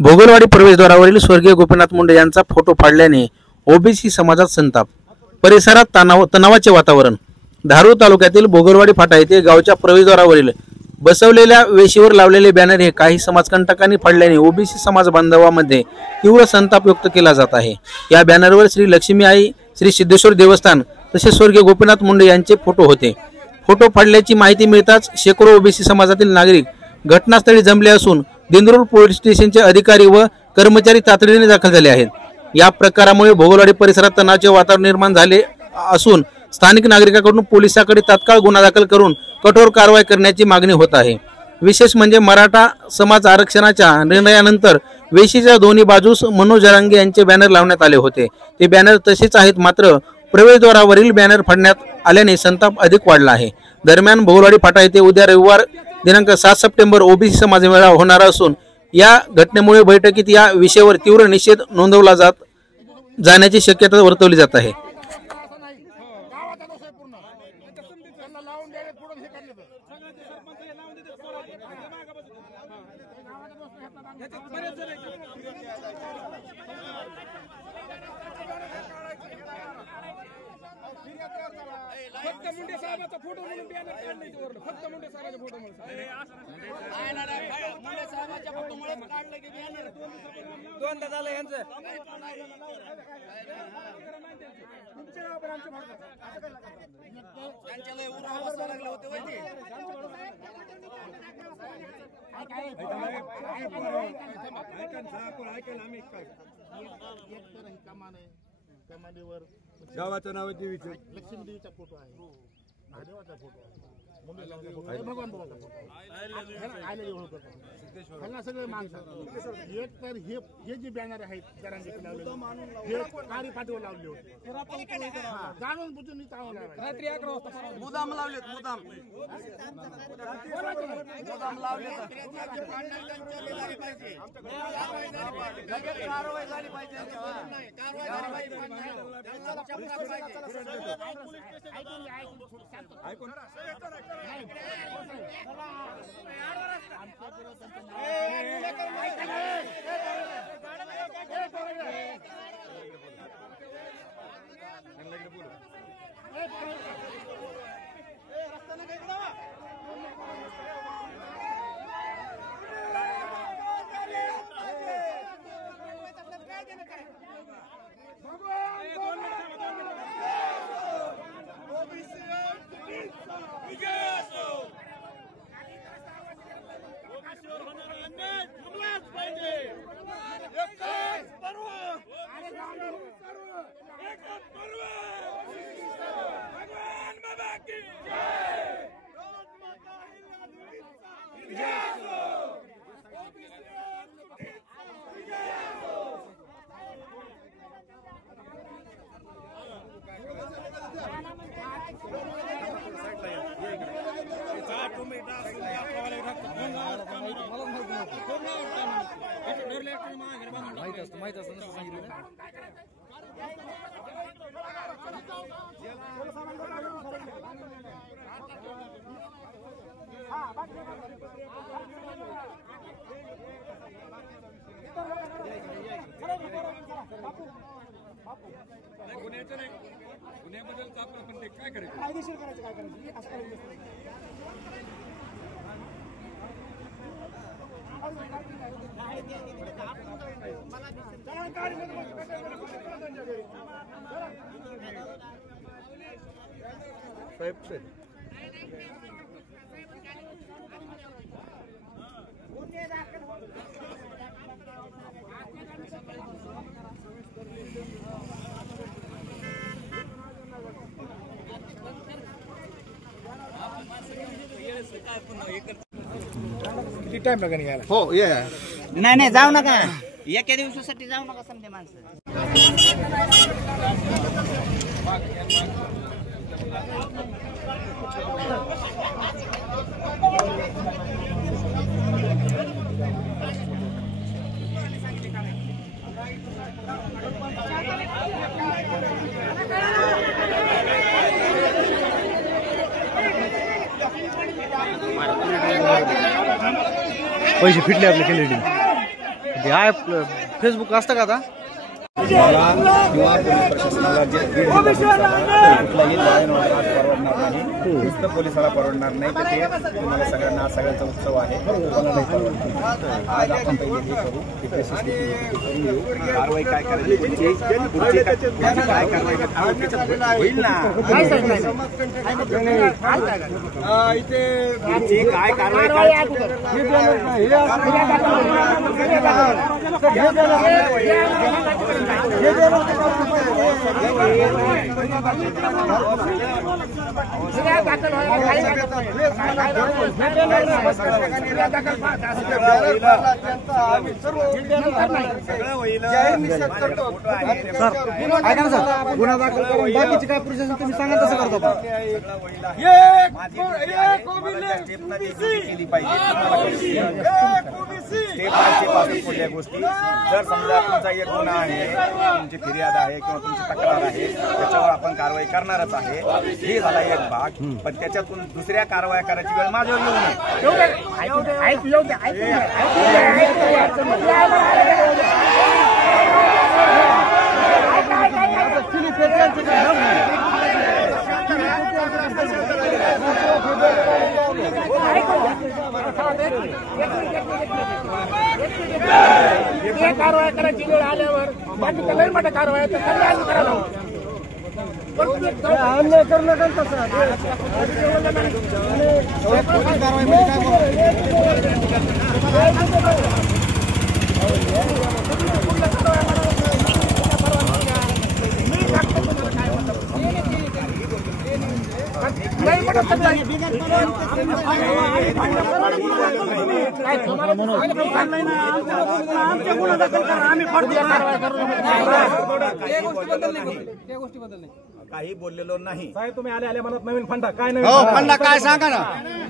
भोगलवाडी प्रवेशद्वारावरील स्वर्गीय गोपीनाथ मुंडे यांचा photo फाडल्याने OBC समाजात संताप। परिसरात तणावाचे वातावरण। धारूर तालुक्यातील भोगलवाडी फाटा येथे गावच्या प्रवेशद्वारावरील बसवलेल्या वेशीवर लावलेले बॅनर हे काही समाजकंटकांनी फाडल्याने ओबीसी समाज बांधवांमध्ये तीव्र संताप व्यक्त केला जात आहे। या बॅनरवर श्री लक्ष्मी आई, श्री सिद्धेश्वर देवस्थान तसेच स्वर्गीय गोपीनाथ मुंडे यांचे फोटो होते। फोटो फाडल्याची माहिती मिळताच शेकडो ओबीसी समाजातील नागरिक घटनास्थळी जमले असून दिंडोरी पोलीस स्टेशनचे अधिकारी व कर्मचारी तातडीने दाखल झाले आहेत। या प्रकारामुळे भोगलवाडी परिसरात तणावाचे वातावरण निर्माण झाले असून स्थानिक नागरिकांकडून पोलिसांकडे तात्काळ गुन्हा दाखल करून कठोर कारवाई करण्याची मागणी होत आहे। विशेष म्हणजे मराठा समाज आरक्षणाच्या निर्णयानंतर वेशीच्या दोन्ही बाजूस मनोज जरांगे यांचे बॅनर लावण्यात आले होते। ते बॅनर तसेच आहेत, मात्र प्रवेशद्वारावरील बॅनर फाडण्यात आल्याने संताप अधिक वाढला आहे। दरम्यान भोगलवाडी फाटा येथे उद्या रविवार दिनांक 7 सप्टेंबर ओबीसी समाज मेळावा होणार असून या घटनेमुळे बैठकीत या विषयावर तीव्र निषेध नोंदवला जाण्याची शक्यता वर्तवली जात आहे। फक्त मुंडे साहेबाचा फोटो म्हणून बॅनर काढले वरनं, फक्त मुंडे साहेबाचा फोटो म्हणून मुंडे साहेबाच्या फोटोमुळे काढले की बॅनर दोनदा झालं यांचं। त्यांच्याला उरा बसायला लागले होते वरती। गावाचं नाव देवीचं लक्ष्मी देवीचा फोटो आहे, महादेवाचा फोटो आहे, भगवान बाबाचा फोटो आहे, सगळे माणसं। एक तर हे जे बॅनर आहेत जरांगे लावले हे कारी पाठीवर लावले होते, जाणून बुजून रात्री 11 वाजता मुदाम लावलेत, मुदाम लावले। कारवाई झाली पाहिजे, माहित असतं ना सांगितलं। गुन्ह्याचं नाही, गुन्ह्याबद्दल आपण ते काय करायचं, कायदेशीर करायचं, काय करायचं असं करायचं। किती टाइम लागेल यायला? हो ये नाही जाऊ नका, एका दिवसासाठी जाऊ नका समजे माणसं। पैसे फिटले आपले कॅन्डिडेट। कशासाठी आहे फेसबुक असतं का आता? मला किंवा पोलीस प्रशासनाला जे दीड कुठलाही लाईन आज परवडणार नाही, नुसतं पोलिसाला परवडणार नाही तर ते तुम्हाला सगळ्यांना आज सगळ्यांचा उत्सव आहे, कोणालाही परवडणार. आज आपण पहिले हे करू, तिथे करून घेऊ, कारवाई काय करायची, पुढची काय कारवाई होईल ना, इथे काय कारवाई गुन्हा दाखल करून बाकीची काय प्रोसेस तुम्ही सांगा तसं करतो का? कुठल्या गोष्टी जर समजा तुमचा एक गुन्हा आहे, तुमची फिर्याद आहे किंवा तुमची तक्रार आहे, त्याच्यावर आपण कारवाई करणारच आहे. हे झाला एक भाग, पण त्याच्यातून दुसऱ्या कारवाया करायची वेळ माझ्यावर येऊ कारवाया करायची वेळ आल्यावर बाकी लई मोठ्या कारवाया करायला काही बोललेलो नाही. तुम्ही आले मला नवीन फंडा काय नवीन फंडा काय सांगा ना.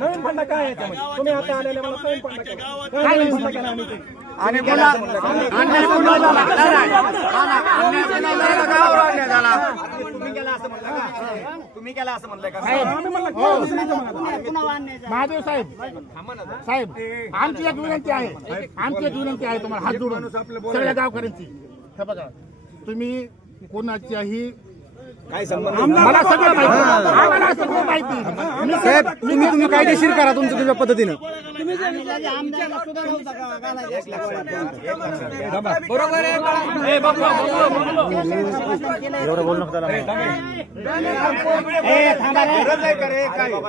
नवीन फंडा काय आहे त्यामध्ये? तुम्ही आता आलेले मला नवीन फंडा काय नवीन फंडा केला आम्ही ते? आणि तुम्ही केला असं म्हणलं का? महादेव साहेब आमची एक विनंती आहे तुम्हाला हात जोडून सगळ्या गावकऱ्यांची. हे बघा, तुम्ही कोणाच्याही काय संबंध मला सगळं माहिती, आम्हाला सगळं माहिती. साहेब तुम्ही कायदेशीर करा तुमच्या तुमच्या पद्धतीनं. एवढं बोल नको त्याला.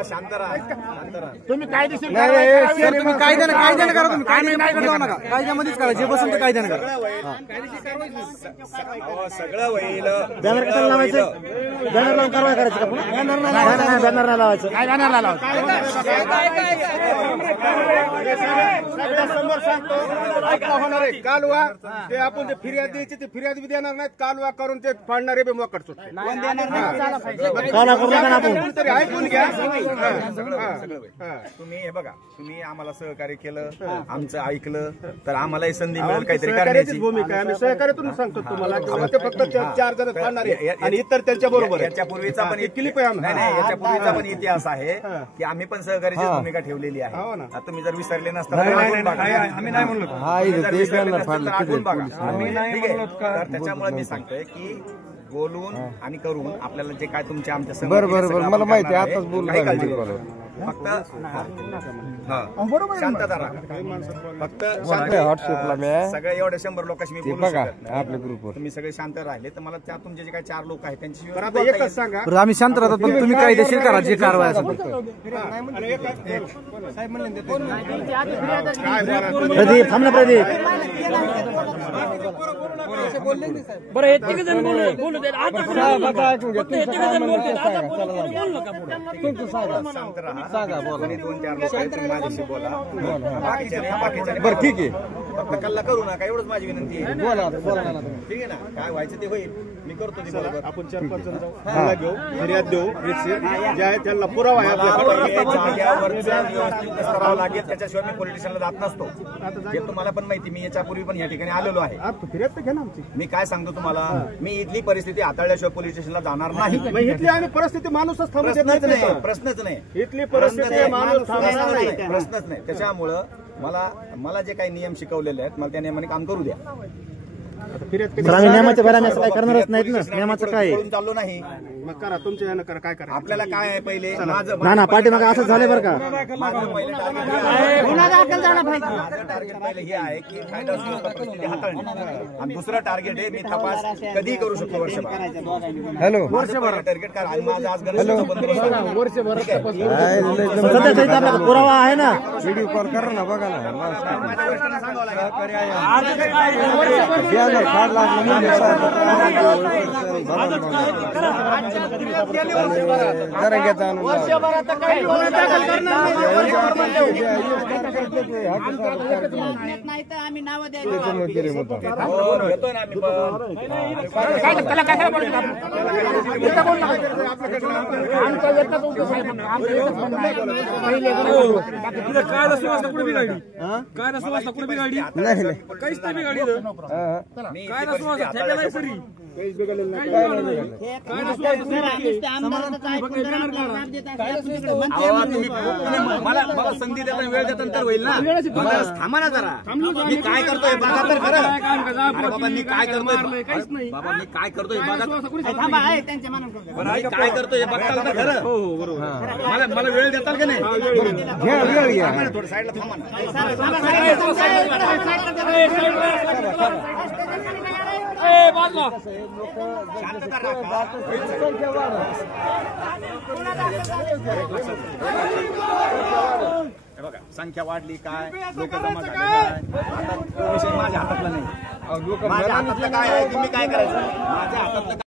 शांत राहा. तुम्ही कायदेशीर तुम्ही कायद्यानं करा. तुम्ही कायद्याने जाऊ नका, कायद्यामध्येच करा. जे बसेल ते कायद्यानं करा. सगळं होईल. बॅनर कशाला लावायचं? बॅनर लावून कारवाई करायची का पुन्हा? बॅनर नाही लावायचं. काय जाणार लावत समोर सांगतो होणार आहे कालवा. ते आपण जे फिर्याद द्यायची ते फिर्याद बी देणार नाहीत, कालवा करून ते फाडणारे बी मोकट सुटते. काला करू नका ना आपण. तरी ऐकून घ्या. तुम्ही हे बघा, तुम्ही आम्हाला सहकार्य केलं, आमचं ऐकलं तर आम्हालाही संधी मिळेल काहीतरी सहकार्याचीच करण्याची. भूमिका आहे. आम्ही सहकार्यातून सांगतो तुम्हाला किंवा ते फक्त 4 जण फाडणारे आणि इतर त्यांच्या बरोबर आहे. याच्यापूर्वीचा पण क्लिप आहे नाही, याच्यापूर्वीचा पण इतिहास आहे की आम्ही पण सहकार्याची भूमिका ठेवलेली आहे. हो ना. आता तुम्ही जर विसरले नसता तर आठवून बघा. आम्ही नाही म्हणलो. जर विसरले नसता तर आठवून बघा. ठीक आहे? तर त्याच्यामुळे मी सांगतोय की बोलून आणि करून आपल्याला जे काय तुमच्या आमच्या संघ मला माहिती आहे. आताच बोललो फक्त शांतता राहा. फक्त सगळे एवढे 100 लोकांशी मी बोलू शकत नाही. आपल्या ग्रुपवर तुम्ही सगळे शांत राहिले तर मला त्या तुमचे जे काही 4 लोक आहेत त्यांची आता एकच सांगा. बरं, आम्ही शांत राहतो, पण तुम्ही कायदेशीर करा जे कारवाई असेल. प्रदीप थांब ना, प्रदीप. बरं हे तिघ जण बोलू दे. आता फक्त हे तिघ जण बोलतात. आता बोलू नका पुढे. शांत राहा. आणि 2-4 लोक आहेत तुम्ही माझ्याशी बोला. बाकीच्या बरं ठीक आहे. फक्त कल्ला करू नका एवढंच माझी विनंती आहे. बोला ठीक आहे ना? काय व्हायचं ते होईल, मी करतो ते बरोबर. आपण 4-5 जण जाऊ, त्याला घेऊ, फिर्याद देऊ, जे आहे त्यांना पुरावा आहे आपल्याकडे. जाग्यावरचं व्यवस्थित करावं लागेल, त्याच्याशिवाय मी पोलीस स्टेशनला जात नसतो. हे तुम्हाला पण माहिती, मी याच्यापूर्वी पण या ठिकाणी आलेलो आहे. फिर्याद तर घ्या ना आमची. मी काय सांगतो तुम्हाला, मी इथली परिस्थिती हाताळल्याशिवाय पोलीस स्टेशनला जाणार नाही. इथली आम्ही परिस्थिती माणूसच थांबू देत प्रश्नच नाही. नाही, प्रश्नच नाही. इथली परिस्थिती माणूस थांबणार नाही. प्रश्नच नाही. त्याच्यामुळं मला जे काही नियम शिकवलेले आहेत मला त्या नियमाने काम करू द्या. नियमाच्या बाहेर असं काय करणारच नाहीत ना. नियमाचं काय पळून चाललो नाही. मग करा तुमच्या यानं करा. काय करा आपल्याला काय आहे पहिले ना पाठीमागे असं झालं बरं का. माझं पहिलं टार्गेट पहिले हे आहे की कायदा सुव्यवस्था परिस्थिती हाताळणे आणि दुसरं टार्गेट आहे मी तपास कधी करू शकतो वर्षभर. हॅलो वर्षभर टार्गेट करा आणि माझा आज गणेश वर्षभर पुरावा आहे ना. व्हिडिओ कॉल करा ना. बघा ना. माझ्या गोष्टींना सांगावं लागेल. नाही तर आम्ही नाव द्यायचं. घेतोय ना आम्ही काय सुवासना कुठे बिघडली? काय सुवासना कुठे बिघडली? काहीच नाही बिघडली. काय सुवासना ठेका नाही सरी. मला संधी देता वेळ देता तर होईल ना. थांबा ना जरा. मी काय करतोय बघा तर खरं. अरे बाबा मी काय करतोय बाबा मी काय करतोय बघा. बरं मी काय करतोय बघताल तर खरं. मला वेळ देताल का नाही. थोडं साईडला थांबा शांतता राखा. बघा संख्या वाढली काय लोक जमा झाले काय तो विषय माझ्या हातातला नाही. माझ्या हातातलं काय आहे की मी काय करायचं. माझ्या हातातलं